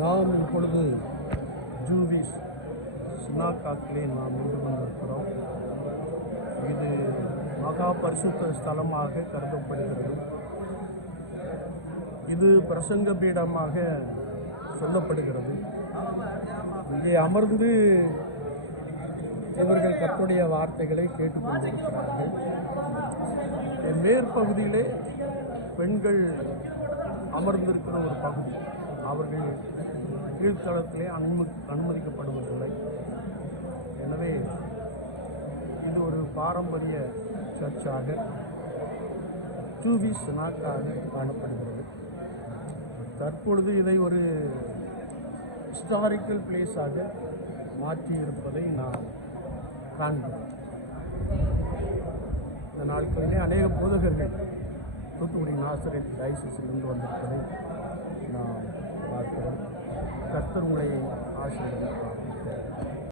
நாம் இப்பொழுது ஜூவிஸ் சினாகாக்கிலே நாம் நின்று கொண்டிருக்கிறோம். இது மகா பரிசுத்த ஸ்தலமாக கருதப்படுகிறது. இது பிரசங்க பீடமாக சொல்லப்படுகிறது. இங்கே அமர்ந்து இவர்கள் கர்த்தருடைய வார்த்தைகளை கேட்டுக்கொண்டிருக்கிறார்கள். மேற்பகுதியிலே பெண்கள் அமர்ந்திருக்கிற ஒரு பகுதி. அவர்கள் கீழ்த்தளத்திலே அனுமதிக்கப்படுவதில்லை. எனவே இது ஒரு பாரம்பரிய சர்ச்சாக ஜூவிஸ் சினாக்காக காணப்படுகிறது. தற்பொழுது இதை ஒரு ஹிஸ்டாரிக்கல் பிளேஸாக மாற்றியிருப்பதை நாம் காண்கிறோம். இந்த நாட்களிலே அநேக போதகர்கள் தூத்துக்குடி நாசரேத் டைசிஸிலிருந்து வந்திருப்பதை நாம் பார்க்கிறோம். கர்த்தர் உங்களை ஆசீர்வதிப்பார்.